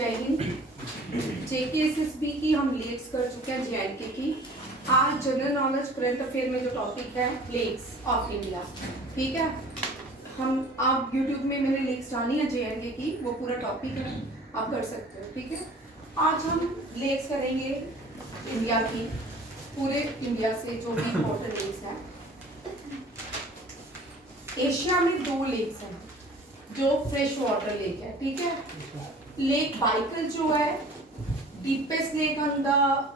जय हिंद। जेकेएसएसबी की हम लेक्स कर चुके हैं, जेएनके की। आज जनरल नॉलेज करंट अफेयर में जो टॉपिक है लेक्स ऑफ इंडिया, ठीक है। हम आप यूट्यूब में मैंने लेक्स डाली है जेएनके की, वो पूरा टॉपिक है, आप कर सकते हो, ठीक है। आज हम लेक्स करेंगे इंडिया की, पूरे इंडिया से जो भी इम्पोर्टेंट लेक्स हैं। एशिया में 2 लेक्स हैं जो फ्रेश वाटर लेक है, ठीक है। लेक बाइकल जो है deepest lake on the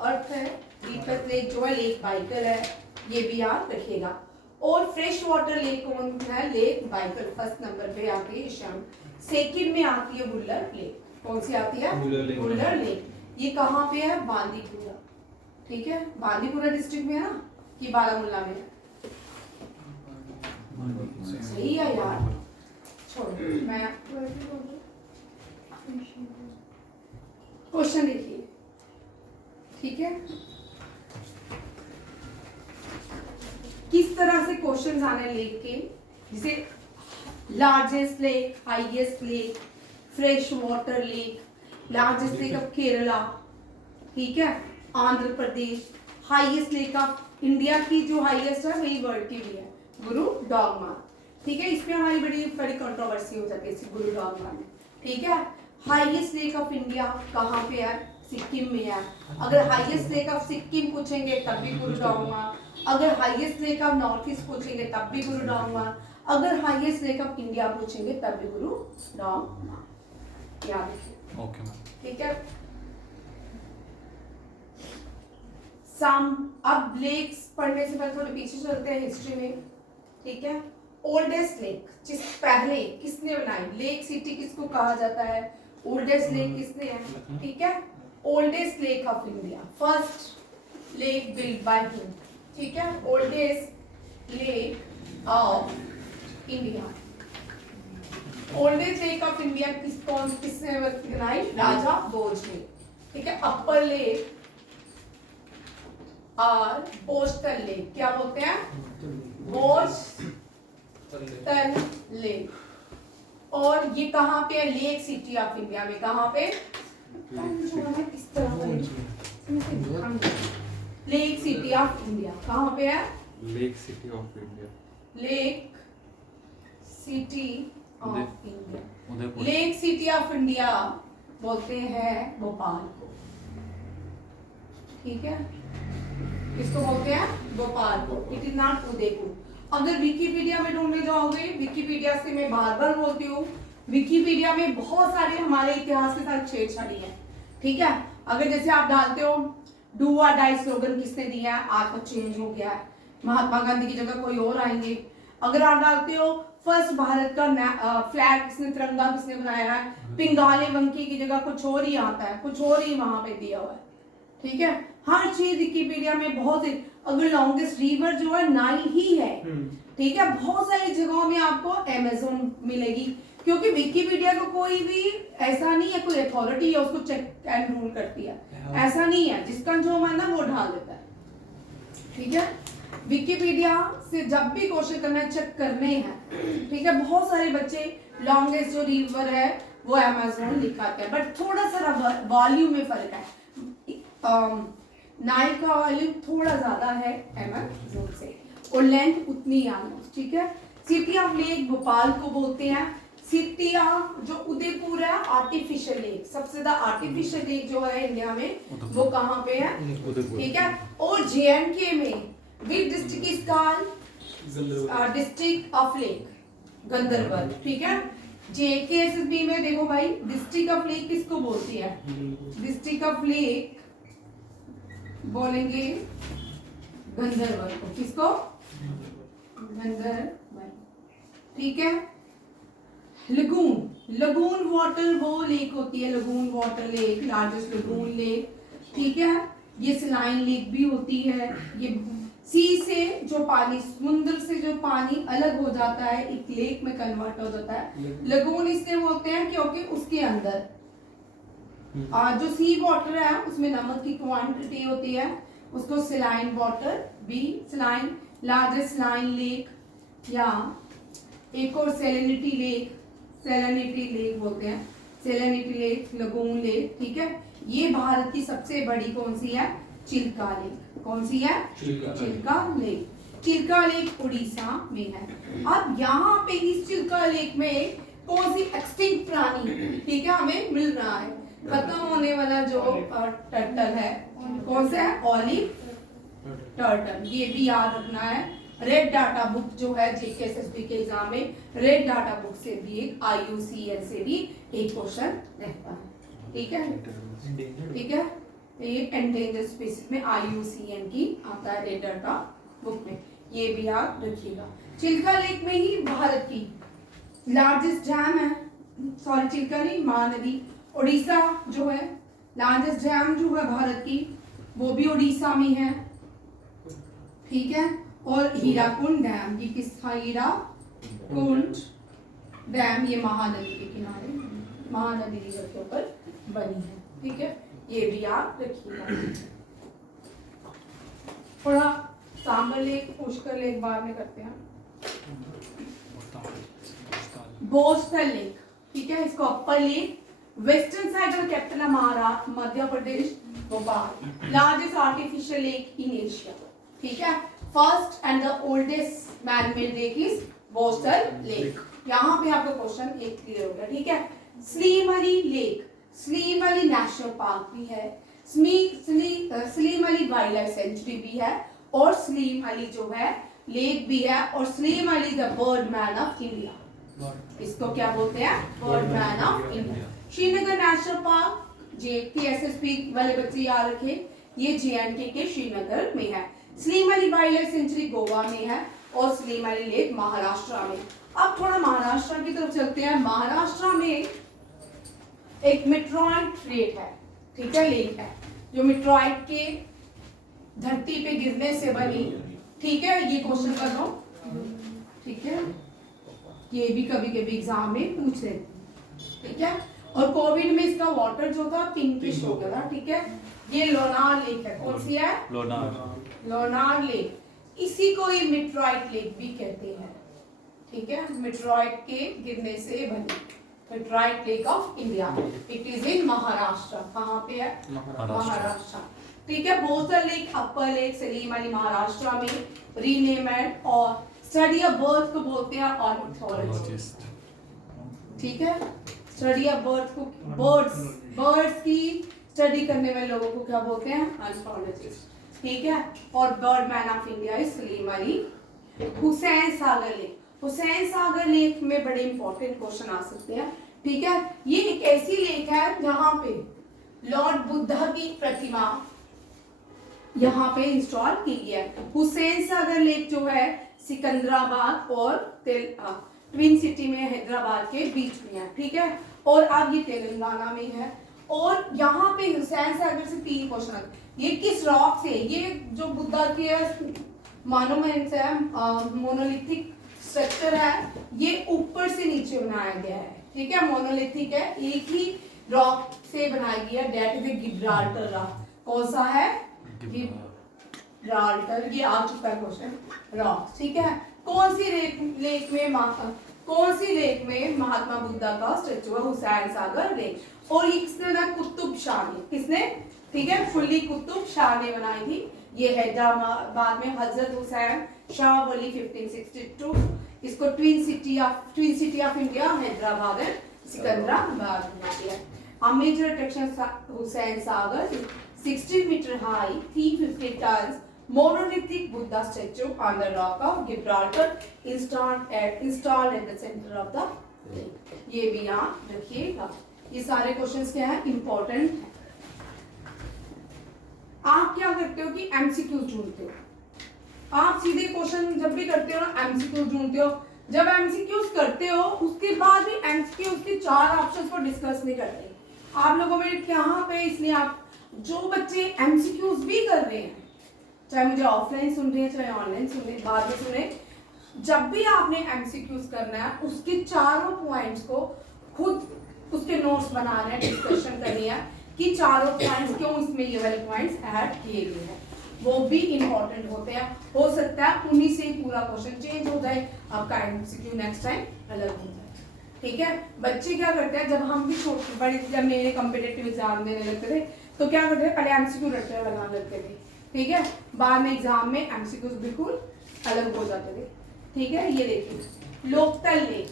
earth है, डीपेस्ट लेक जो है लेक बाइकल है, ये भी याद रखिएगा। और फ्रेश वाटर लेक कौन है? लेक बाइकल फर्स्ट नंबर पे आती है एशिया में। सेकंड में आती है बुल्लर लेक। कौन सी आती है? बुल्लर लेक। ये कहाँ पे है? बांदीपुरा, ठीक है। बांदीपुरा डिस्ट्रिक्ट में है ना कि बारामूला में है? सही है यार, छोड़ो मैं क्वेश्चन देखिए, ठीक है। किस तरह से क्वेश्चन आने लेक के, जैसे largest lake, highest lake, fresh water lake, largest lake of Kerala, ठीक है, Andhra Pradesh, highest lake of India की जो हाईएस्ट है वही वर्ल्ड की भी है, गुरु डॉगमा, ठीक है। इसमें हमारी बड़ी कंट्रोवर्सी हो जाती है गुरु डॉगमा में, ठीक है। हाईएस्ट लेक ऑफ इंडिया कहाँ पे है? सिक्किम में है। अगर हाईएस्ट लेक ऑफ सिक्किम पूछेंगे तब भी गुरु डॉगमा, अगर highest lake of north east पूछेंगे तब भी गुरु डॉगमा, अगर हाईएस्ट लेक ऑफ इंडिया पूछेंगे तब भी गुरु डॉगमा, याद रखिए। ओके मैम, ठीक है। अब लेक्स पढ़ने से पहले थोड़े पीछे चलते हैं हिस्ट्री में, ठीक है। ओल्डेस्ट लेक, जिस पहले किसने बनाई? लेक सिटी किसको कहा जाता है? ओल्डेस्ट लेक किसने है? ठीक है। Oldest lake of India, first lake build by him, ठीक है। Oldest lake of India, oldest lake of India किसने बनाई? राजा भोज ने, ठीक है। अपर लेक और कोस्टल लेक क्या बोलते हैं? Coastal lake. और ये कहाँ पे है? लेक सिटी ऑफ इंडिया में। कहाँ पे? इस तरह लेक सिटी ऑफ इंडिया कहाँ पे है? Lake city of India, lake city of India, Udaipur. Lake city of India बोलते हैं भोपाल को, ठीक है। किसको बोलते हैं? भोपाल को। It is not Udaipur. अगर विकिपीडिया में ढूंढने जाओगे, विकिपीडिया से मैं बार बार बोलती हूँ, विकिपीडिया में बहुत सारे हमारे इतिहास के साथ छेड़छाड़ी है, ठीक है। अगर जैसे आप डालते हो डू और डाई स्लोगन किसने दिया है? आज तो चेंज हो गया है, महात्मा गांधी की जगह कोई और आएंगे। अगर आप डालते हो फर्स्ट भारत का फ्लैग किसने, तिरंगा किसने बनाया है? पिंगाले वंकी की जगह कुछ और ही आता है, कुछ और ही वहां पे दिया हुआ है, ठीक है। हर चीज विकिपीडिया में बहुत, अगर लॉन्गेस्ट रिवर जो है नाइल ही है, ठीक है। बहुत सारी जगहों में आपको अमेज़न मिलेगी, क्योंकि विकिपीडिया को कोई भी ऐसा नहीं है, कोई अथॉरिटी है उसको चेक एंड रूल करती है, ऐसा नहीं है। जिसका जो मन है वो डाल देता है, ठीक है। विकिपीडिया से जब भी क्वेश्चन करना है चेक करने हैं, ठीक है। बहुत सारे बच्चे लॉन्गेस्ट जो रिवर है वो अमेज़न लिखाते हैं, बट थोड़ा सा वॉल्यूम में फर्क है। नाइल का वॉल्यूम थोड़ा ज्यादा है अमेज़न से, और लेंथ उतनी ही ऑलमोस्ट, ठीक है। सिटी ऑफ लेक भोपाल को बोलते हैं। सिटी ऑफ जो उदयपुर है आर्टिफिशियल लेक, सबसे ज्यादा आर्टिफिशियल लेक जो है इंडिया में वो कहाँ पे है? ठीक है। और जेएनके में which district is called? District of lake, Ganderbal, ठीक है। जेकेएसएसबी में देखो भाई, डिस्ट्रिक्ट ऑफ लेक किसको बोलती है? डिस्ट्रिक्ट ऑफ लेक बोलेंगे गंदरबल को। किसको? गंदरबल, ठीक है। लगून वाटर वो लेक होती है, lagoon water lake, largest lagoon lake, ठीक है। ये सलाइन लेक भी होती है। ये सी से जो पानी, समुद्र से जो पानी अलग हो जाता है एक लेक में कन्वर्ट हो जाता है। लगून इसलिए बोलते हैं क्योंकि उसके अंदर जो सी वाटर है उसमें नमक की क्वांटिटी होती है, उसको सलाइन वाटर भी, सलाइन, लार्जेस्ट सलाइन लेक, या एक और सैलिनिटी लेक बोलते हैं। सेलेनिटी लेक, लगून लेक, ठीक है। ये भारत की सबसे बड़ी कौन सी है? चिल्का लेक। कौन सी है? चिल्का लेक। चिल्का लेक उड़ीसा में है। अब यहाँ पे इस चिल्का लेक में कौन सी एक्सटिंक्ट प्राणी, ठीक है, हमें मिल रहा है, खत्म होने वाला जो टर्टल है, कौन सा है? Olive turtle. ये भी याद रखना है। रेड डाटा बुक जो है जेकेएसएसबी के एग्जाम में, रेड डाटा बुक से भी एक, IUCN से भी एक क्वेश्चन रहता है, ठीक है, ठीक है। ये एंडेंजर्ड स्पीसीज में IUCN की आता है रेड डाटा बुक में, ये भी याद रखिएगा। चिल्का लेक में ही भारत की लार्जेस्ट डैम है, सॉरी चिल्का नहीं, महानदी। उड़ीसा जो है लार्जेस्ट डैम जो है भारत की, वो भी उड़ीसा में है, ठीक है। और हीराकुंड डैम, ये किस था? हीराकुंड डैम, ये महानदी के किनारे, महानदी रिवर के ऊपर बनी है, ठीक है। ये भी याद रखिएगा। थोड़ा सांबर लेक, पुष्कर लेक बाद में करते हैं। बोस्टल लेक, ठीक है, इसको upper lake, western side of capital है Maharashtra, Madhya Pradesh, Bhopal. Largest artificial lake in Asia, ठीक है। First and the oldest man-made lake is Bhojtal lake. यहाँ पे आपका क्वेश्चन एक क्लियर हो गया, ठीक है। स्लीमली लेक, स्लीमली नेशनल पार्क भी है, स्लीमली वाइल्ड लाइफ सेंचुरी भी है, और स्लीमली जो है लेक भी है, और Salim Ali the bird man of India, इसको क्या बोलते हैं? Bird man of India. Srinagar national park, JKSSB वाले बच्चे याद रखें, ये JNK के श्रीनगर में है। स्लीमली वाइल्ड लाइफ सेंचुरी गोवा में है, और स्लीमली लेक महाराष्ट्र में। अब थोड़ा महाराष्ट्र की तरफ चलते हैं। महाराष्ट्र में एक मेट्रॉइड लेक है, ठीक है, लेक है जो मेट्रॉइड के धरती पे गिरने से बनी, ठीक है। ये क्वेश्चन कर लो, ठीक है, ये भी कभी कभी एग्जाम में पूछ रहे, ठीक है। और कोविड में इसका वाटर जो था पिंकिश हो गया था, ठीक है। ये लोनार लेक है, कौन सी है? लोनार लेक। इसी को ये मेट्रॉइड लेक भी कहते हैं, ठीक है, मेट्रॉइड के गिरने से बनी, meteoroid lake of India. It is इन महाराष्ट्र। कहाँ पे है? महाराष्ट्र, ठीक है। बोस्टल लेक, अपर लेक, सलीमली महाराष्ट्र में, रीनेमेड, और स्टडी ऑफ बर्थ को बोलते हैं ऑर्निथोलॉजिस्ट, ठीक है। स्टडी ऑफ बर्थ को, बर्ड्स की स्टडी करने वाले लोगों को क्या बोलते हैं? ऑर्निथोलॉजिस्ट, ठीक है। और bird man of India is Salim Ali. Hussain Sagar lake, Hussain Sagar lake में बड़े इंपॉर्टेंट क्वेश्चन आ सकते हैं, ठीक है। ये एक ऐसी लेक है जहां पे लॉर्ड बुद्धा की प्रतिमा यहाँ पे इंस्टॉल की गई है। हुसैन सागर लेक जो है सिकंदराबाद और ट्विन सिटी में, हैदराबाद के बीच में है, ठीक है। और अब ये तेलंगाना में है। और यहाँ पे हुसैन सागर से 3 क्वेश्चन, ये किस रॉक से, ये जो बुद्धा के मॉन्यूमेंट्स है, मोनोलिथिक स्ट्रक्चर है, ये ऊपर से नीचे बनाया गया है, ठीक है, मोनोलिथिक है, एक ही रॉक से बनाया गया, डेट इज गिब्राल्टर रॉक। कौन सा है? गिब्राल्टर। ये आ चुका है क्वेश्चन, रॉक, ठीक है। कौन सी लेक में महात्मा बुद्धा का स्टैचू है? हुसैन सागर लेक। और ये किसने बनाया? कुतुब शाह ने। किसने? ठीक है, फुल्ली कुतुब शाह ने बनाई थी। ये हैदराबाद में हजरत हुसैन शाह वली 1562। इसको twin city of India Hyderabad है, सिकंदराबाद में है। A major attraction Hussain Sagar, 16 meter high, 350 tons, monolithic Buddha statue on the rock of Gibraltar, installed at the center of the lake. ये भी याद रखिएगा। ये सारे क्वेश्चंस क्या है? इम्पोर्टेंट है। आप क्या करते हो कि एमसीक्यू ढूंढते हो। आप सीधे क्वेश्चन जब भी करते हो ना, एमसीक्यू ढूंढते हो। जब एमसीक्यूज करते हो उसके बाद भी एमसीक्यूज के 4 ऑप्शंस को डिस्कस नहीं करते आप लोगों में यहाँ पे। इसलिए आप जो बच्चे एमसीक्यूज भी कर रहे हैं, चाहे मुझे ऑफलाइन सुन रहे हैं चाहे ऑनलाइन सुन रहे हैं, बाद में सुने, जब भी आपने एमसीक्यूज करना है उसके चारों पॉइंट्स को खुद उसके नोट्स बनाना है, डिस्कशन करनी है कि चारों पॉइंट्स क्यों इसमें ये वाले पॉइंट्स ऐड किए गए हैं, वो भी इंपॉर्टेंट होते हैं। हो सकता है उन्हीं से पूरा क्वेश्चन चेंज हो जाए, आपका एमसीक्यू नेक्स्ट टाइम अलग हो जाए। ठीक है। बच्चे क्या करते हैं, जब हम भी छोटे बड़े, जब मेरे कॉम्पिटिटिव एग्जाम देने लगते थे तो क्या करते थे, पहले एमसीक्यू रटने लगा लगते थे, ठीक है, बाद में एग्जाम में एमसीक्यूज बिल्कुल अलग हो जाते थे, ठीक है। ये देखिए लोकतल लेक,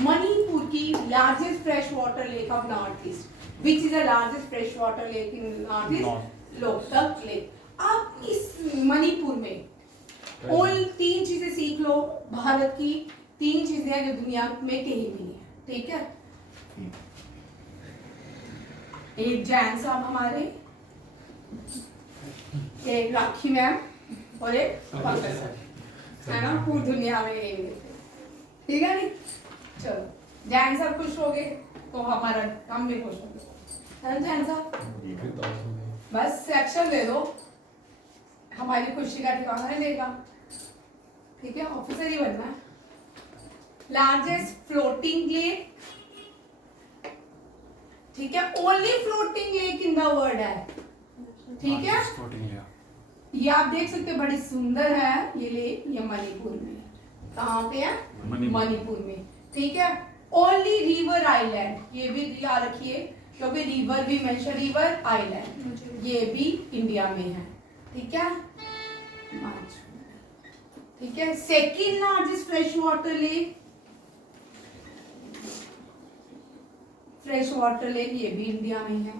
मणिपुर की largest fresh water lake of north east, which is the largest fresh water lake in north east, Loktak lake. अब इस मणिपुर में और 3 चीजें सीख लो, भारत की 3 चीजें हैं जो दुनिया में कहीं भी नहीं है, ठीक है। एक जैन साहब हमारे, एक राखी मैम और एक पंकज सर, है ना, पूरी दुनिया में यही मिलते हैं, ठीक है नहीं। चलो जैन साहब खुश हो गए तो हमारा हम भी खुश हो गए, है ना जैन साहब। बस सेक्शन दे दो, हमारी खुशी का ठिकाना नहीं देगा, ठीक है, ऑफिसर ही बनना है। लार्जेस्ट फ्लोटिंग लेक, ठीक है, only floating lake in the world है, ठीक है। ये आप देख सकते हैं, बड़ी सुंदर है ये लेक, ये मणिपुर में, कहाँ पे है, मणिपुर में, ठीक है। ओनली रिवर आइलैंड, ये भी याद रखिए क्योंकि रिवर भी मेंशन, रिवर आइलैंड ये भी इंडिया में है, ठीक है। ठीक है, second largest fresh water lake, fresh water lake ये भी इंडिया में है,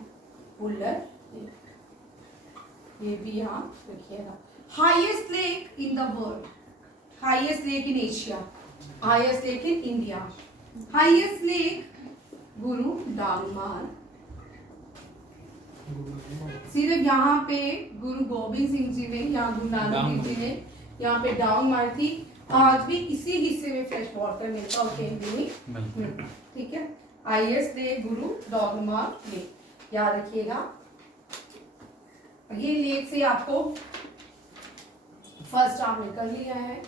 उल्लर, ये भी यहाँ रखिएगा। Highest lake in the world, highest lake in Asia, highest lake in India, highest lake गुरु डांगमार, सिर्फ यहाँ पे गुरु गोविंद सिंह जी ने, यहाँ गुरु नानक देव जी ने यहाँ पे डांग मारी थी। आज भी इसी हिस्से में फ्रेश वाटर मिलता और कहीं भी नहीं, ठीक है। हाईएस्ट लेक गुरु डांगमार लेक, याद रखिएगा। ये लेक से आपको फर्स्ट आपने कर लिया है।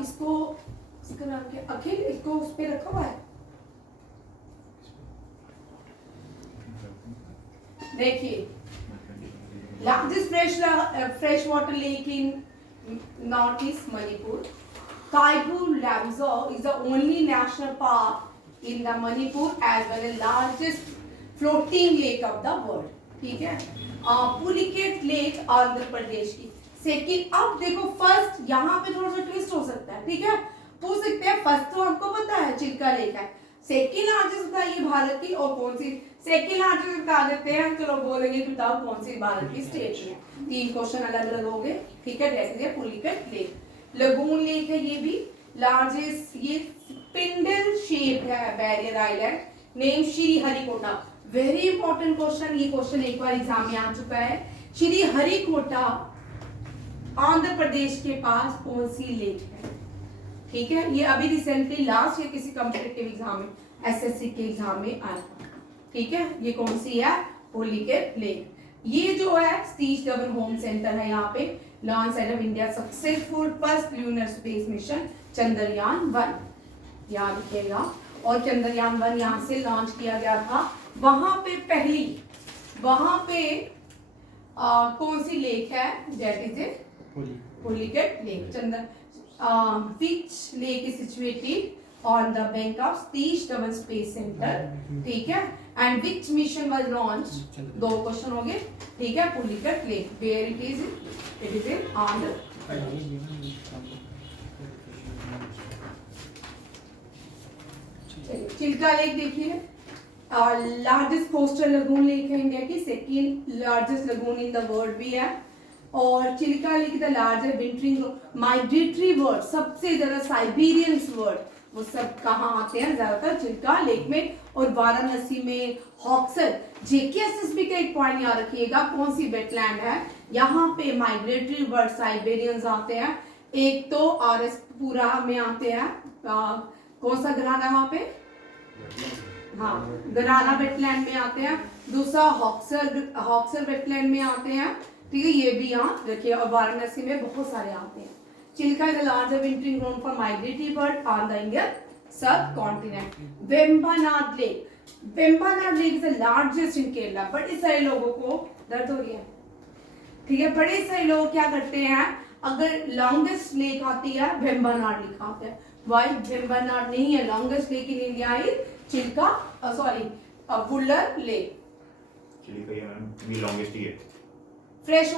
इसको, इसका नाम क्या, अखिल, इसको उस पे रखा हुआ है, देखिए largest fresh water lake in north east Manipur, Kaipu Lamzo is the only national park in the Manipur as well as largest floating lake of the world, ठीक है। पुलिकेट लेक आंध्र प्रदेश की सेकंड। अब देखो फर्स्ट, यहाँ पे थोड़ा सा ट्विस्ट हो सकता है, ठीक है, पूछ सकते हैं फर्स्ट तो आपको पता है चिल्का लेक है, सेकंड लार्जेस्ट बताइए भारत की, और कौन सी, सेकंड लार्जेस्ट बता देते हैं, चलो बोलेंगे बताओ कौन सी भारत की स्टेट में। 3 क्वेश्चन अलग अलग हो गए, ठीक है। जैसे पुलिकेट लेक, लगून लेक है, ये भी लार्जेस्ट, ये स्पिंडल शेप है barrier island, name Shri Harikota. Very important question, ये क्वेश्चन एक बार एग्जाम में आ चुका है। श्री हरिकोटा आंध्र प्रदेश के पास कौन सी लेक है, ठीक है। ये अभी रिसेंटली लास्ट ईयर किसी कॉम्पिटिटिव एग्जाम में, एसएससी के एग्जाम में आया था, ठीक है। ये कौन सी है, पुलिकेट लेक। ये जो है सतीश धवन होम सेंटर है, यहाँ पे launch side of India successful first lunar space mission Chandrayaan 1, याद रखिएगा। और चंद्रयान 1 यहाँ से लॉन्च किया गया था। वहां पे पहली, वहां पे कौन सी लेक है, that is a Pulicat lake. which lake is situated on the bank of Satish Dhawan Space Center, ठीक है। and which mission was launched, 2 question हो गए, ठीक है। Pulicat lake, where it is in Andhra। Chilka lake देखिए, लार्जेस्ट कोस्टल लगून लेक है India की, second largest lagoon in the world भी है। और Chilka lake the largest wintering migratory bird, सबसे ज्यादा साइबेरियन बर्ड वो सब कहाँ आते हैं, ज्यादातर चिल्का लेक में। और वाराणसी में हॉक्सर, जेकेएसएसबी का एक पॉइंट याद रखिएगा, कौन सी वेटलैंड है, यहाँ पे माइग्रेटरी बर्ड साइबेरियंस आते हैं। एक तो आरएस पूरा में आते हैं, कौन सा घराना है वहां पे, हाँ गराना वेटलैंड में आते हैं। दूसरा हॉक्सर वेटलैंड में आते हैं, ठीक है, ये भी यहाँ रखिए। और वाराणसी में बहुत सारे आते हैं। Chilika is the largest wintering ground for migratory bird on the Indian subcontinent. Vembanad lake, Vembanad lake is the largest in Kerala. बड़े सारे लोगों को दर्द हो रही है, ठीक है, बड़े सारे लोग क्या करते हैं, अगर लॉन्गेस्ट लेक आती है वेम्बनाड लिखा होता है, वाई वेम्बनाड नहीं है, longest lake in India is Chilka, sorry Wular lake. Chilika ये मैम भी लॉन्गेस्ट ही है। फ्रेश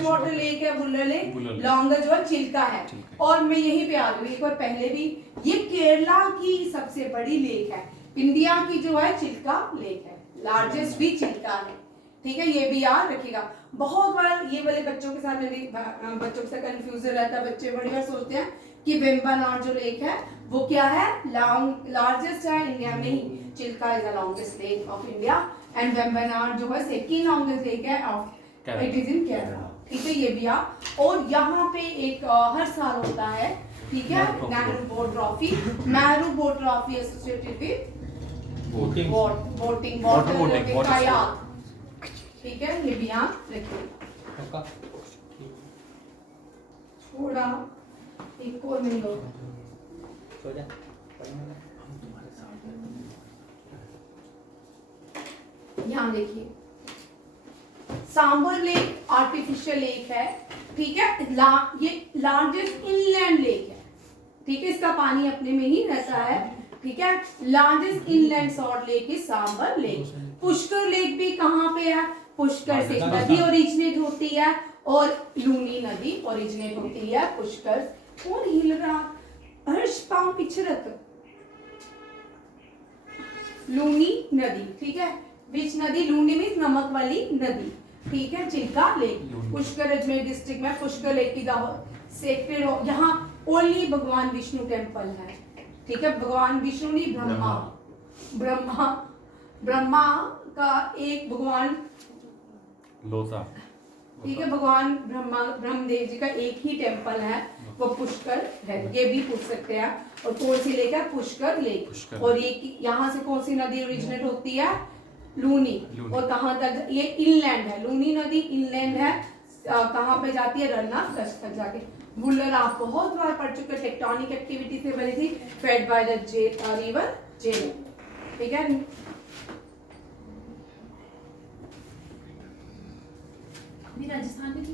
वाटर लेक है वुलर लेक, लॉन्गर जो है चिल्का है। और मैं यहीं पे आ रही हूँ एक बार पहले भी, ये केरला की सबसे बड़ी लेक है, इंडिया की जो है चिल्का लेक है, लार्जेस्ट भी चिल्का है, ठीक है, ये भी याद रखिएगा। बहुत बार ये वाले बच्चों के साथ बच्चों के साथ कंफ्यूजन रहता है, बच्चे बड़ी बार सोचते हैं कि वेम्बनाड जो लेक है वो क्या है, लार्जेस्ट है इंडिया में, नहीं, Chilka is the longest lake of India and Vembanad जो है सेकंड लॉन्गेस्ट लेक है of it is in Kerala, ठीक है, ये भी आप। और यहाँ पे एक हर साल होता है, ठीक है, Nehru boat trophy, Nehru boat trophy associated with boating, water kayak, ठीक है, ये भी आप रखिए। थोड़ा एक और नहीं होगा, यहाँ देखिए, सांबर लेक आर्टिफिशियल लेक है, ठीक है, ये लार्जेस्ट इनलैंड लेक है, ठीक है, इसका पानी अपने में ही रहता है, ठीक है, largest inland salt lake is Sambhar lake. Pushkar lake भी कहाँ पे है, पुष्कर से नदी ओरिजिनेट होती है और लूनी नदी ओरिजिनेट होती है पुष्कर। कौन हिल रहा, हर्ष पांव पीछे रख, लूनी नदी, ठीक है, बीच नदी, लूनी मीन्स नमक वाली नदी, ठीक है, चिल्का लेक, पुष्कर अजमेर डिस्ट्रिक्ट में पुष्कर लेक की सेक्रेड, यहाँ ओनली भगवान विष्णु टेम्पल है, ठीक है, भगवान विष्णु नहीं, ब्रह्मा का एक भगवान लोता, ठीक है, भगवान ब्रह्मदेव जी का एक ही टेम्पल है, वो पुष्कर है, ये भी पूछ सकते हैं। और कौन सी लेक है, पुष्कर लेक। और ये यहाँ से कौन सी नदी ओरिजिनेट होती है, लूनी। और कहाँ तक, ये इनलैंड है, लूनी नदी इनलैंड है, कहाँ पे जाती है, रन्ना कच्छ तक जाके। वुलर आप बहुत बार पढ़ चुके, टेक्टोनिक एक्टिविटी से बनी थी, फेड बाय द रिवर जेल, ठीक है। राजस्थान में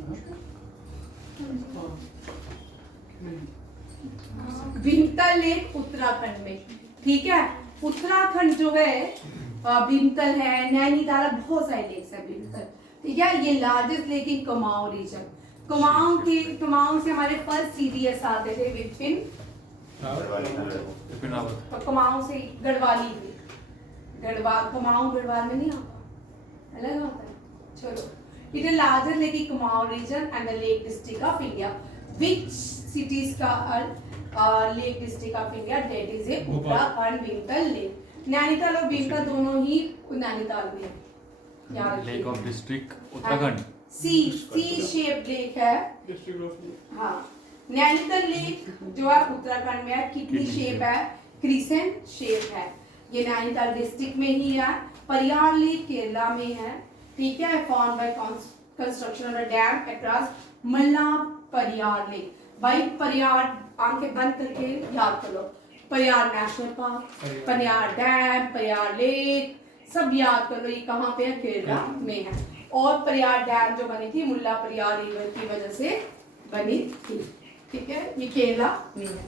भीमतल लेक उत्तराखंड में, ठीक है, उत्तराखंड जो है भीमतल है, नैनीताल, बहुत सारे लेक्स है भीमतल, ठीक है, ये largest lake in Kumaon region. Kumaon से हमारे फर्स्ट सीडीएस आते थे विपिन, कुमाऊं से गढ़वाली, कुमाऊं गढ़वाल में नहीं आता, अलग आता है, चलो। It is larger lake in Kumaon region and the Lake District of India. Which cities का Lake District of India? That is a Uttarakhand Bhimtal lake. Nainital और भीमतल दोनों ही नैनीताल में है, याद रखिए। Lake of district Uttarakhand, C shape lake है, हाँ, नैनीताल लेक जो है उत्तराखंड में है, कितनी शेप है, क्रिसेंट शेप है, ये नैनीताल डिस्ट्रिक्ट में ही है। परियार लेक केरला में है, ठीक है, form by construction of a dam across Mullaperiyar lake. भाई परियार आंखें बंद करके याद कर लो, Pariyar national park, Pariyar dam, Pariyar lake, सब याद कर लो, ये कहाँ पे है, केरला में है। और परियार डैम जो बनी थी मुल्ला परियार रिवर की वजह से बनी थी, ठीक है, ये केरला में है।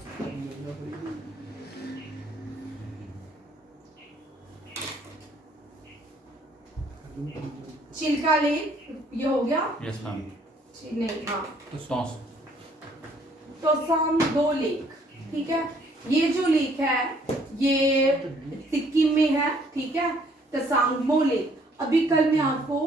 चिल्का लेक ये हो गया, यस मैम, नहीं, हाँ, तो साम दो लेक, ठीक है, ये जो लेक है ये सिक्किम में है, ठीक है, तसांगमो लेक। अभी कल मैं आपको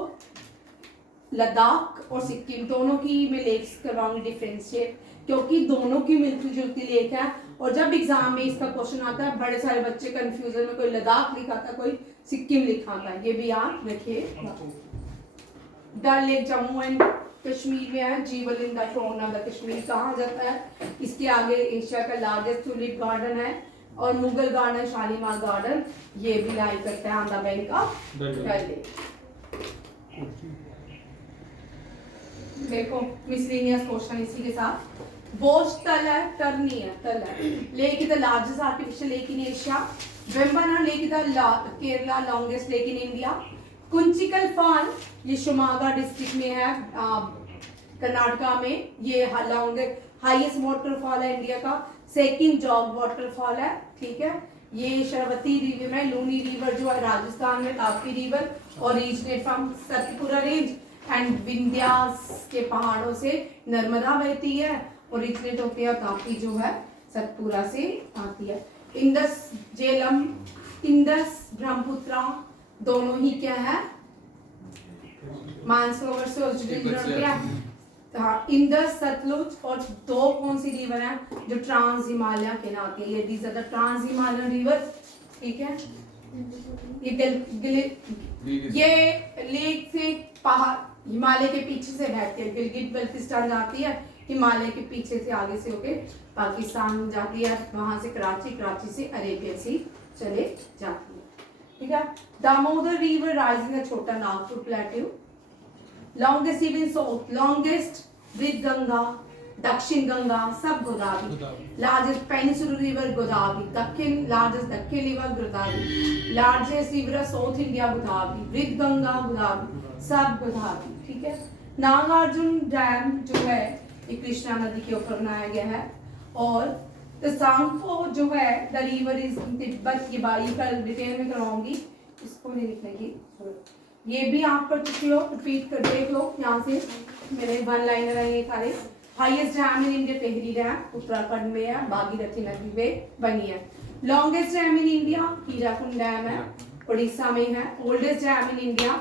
लद्दाख और सिक्किम दोनों की मैं लेक्स करवाऊंगी डिफरेंशिएट, क्योंकि दोनों की मिलती जुलती लेक है। और जब एग्जाम में इसका क्वेश्चन आता है, बड़े सारे बच्चे कंफ्यूजन में, कोई लद्दाख लिखा था, कोई सिक्किम लिखा था, ये भी याद रखिए। Dal lake Jammu and Kashmir में है, jewel in the throne of the Kashmir कहा जाता है। इसके आगे एशिया का लार्जेस्ट ट्यूलिप गार्डन है, और मुगल गार्डन, शालीमार गार्डन, ये भी लाई करते हैं on the bank of Dal lake. देखो मिसलेनियस क्वेश्चन इसी के साथ। बोझ तल है, टर नहीं है, तल है। Lake is the largest artificial lake in Asia. Vembanad lake is the Kerala longest lake in India. Kunchikal fall ये शिवमोगा डिस्ट्रिक्ट में है, कर्नाटका में, ये हाईएस्ट वाटरफॉल है इंडिया का। सेकंड जॉग वाटरफॉल है, ठीक है। ये शरावती रिवर में, लूनी रिवर जो है राजस्थान में, Tapti river originate from Satpura range and Vindhyas के पहाड़ों से नर्मदा बहती है, ओरिजिनेट होती है। ताप्ती जो है सतपुरा से आती है। इंदस झेलम, इंदस ब्रह्मपुत्रा दोनों ही क्या है, मानसरोवर से ओरिजिनेट किया। हाँ, इंदस सतलुज, और दो कौन सी रिवर है जो ट्रांस हिमालय कहलाती है, ये these are the trans Himalayan river, ठीक है। ये लेक से पहाड़ हिमालय के पीछे से बहती है, गिलगित बल्तिस्तान जाती है, हिमालय के पीछे से आगे से होके पाकिस्तान जाती है, वहां से कराची, कराची से अरेबिया सी चले जाती है, ठीक है। दामोदर रिवर राइजिंग छोटा Nagpur plateau, longest even south, longest bridge Ganga, दक्षिण गंगा सब Godavari, largest peninsular river Godavari, दक्षिण लार्जेस्ट दक्षिण river Godavari, largest river south India Godavari, bridge Ganga Godavari सब गोदावरी, ठीक है। नागार्जुन डैम जो है ये कृष्णा नदी के ऊपर बनाया गया है। और सांगपो जो है द रिवर इज तिब्बत, ये बाई कल डिटेल में करवाऊंगी, इसको नहीं लिखने की, ये भी आप कर चुके हो, रिपीट कर देख लो, यहाँ से मेरे वन लाइनर है ये सारे। Highest dam in India Tehri dam Uttarakhand में है, भागीरथी नदी पे बनी है। Longest dam in India Hirakud dam है, उड़ीसा में है। Oldest dam in India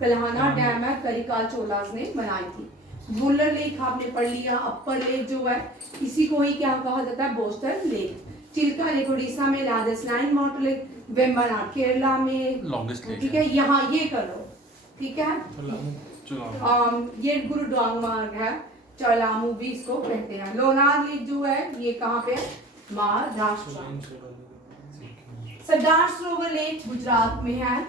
Kalhana dam है, करिकाल चोलास ने बनाई थी। वुलर लेक आपने पढ़ लिया। अपर लेक जो है इसी को ही क्या कहा जाता है, बोस्टर लेक। चिल्का लेक उड़ीसा में, largest line water lake Vembanad Kerala में, लॉन्गेस्ट लेक ठीक है। यहाँ ये करो, ठीक है। ये गुरुद्वांगमार्ग है, चलामू भी इसको कहते हैं। लोनार लेक जो है ये कहाँ पे है, महाराष्ट्र। सरदार सरोवर लेक गुजरात में है।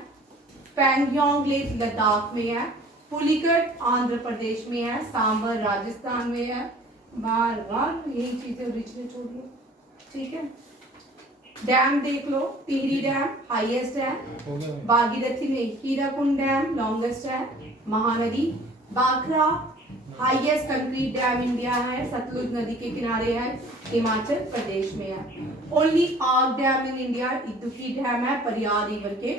पैंगोंग लेक लद्दाख में है। पुलिकट आंध्र प्रदेश में है। सांबर राजस्थान में है। बार बार यही चीजें ओरिजिनेट हो रही है, ठीक है। डैम देख लो, टिहरी डैम हाईएस्ट है, भागीरथी में हीराकुंड डैम लॉन्गेस्ट है, Mahanadi. Bhakra highest concrete dam India है, सतलुज नदी के किनारे है, हिमाचल प्रदेश में है। ओनली आग dam in India Idukki dam है, परियार रिवर के,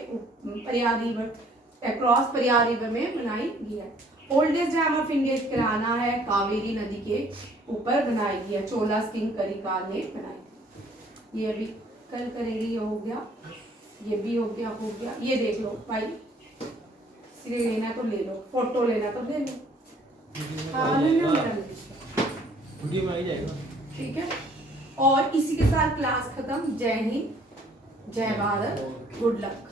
Pariyar river across Pariyar river में बनाई गई है। ओल्डेस्ट डैम ऑफ इंडिया किराना है, कावेरी नदी के ऊपर बनाई गई है, चोलास किंग करिकाल ने बनाई। ये अभी कल करेंगे, ये हो गया, ये भी हो गया, हो गया। ये देख लो भाई, सिरे लेना तो ले लो, फोटो लेना तो ले लो, हाँ लेना वीडियो में आ ही जाएगा, ठीक है। और इसी के साथ क्लास खत्म। जय हिंद, जय भारत, गुड लक।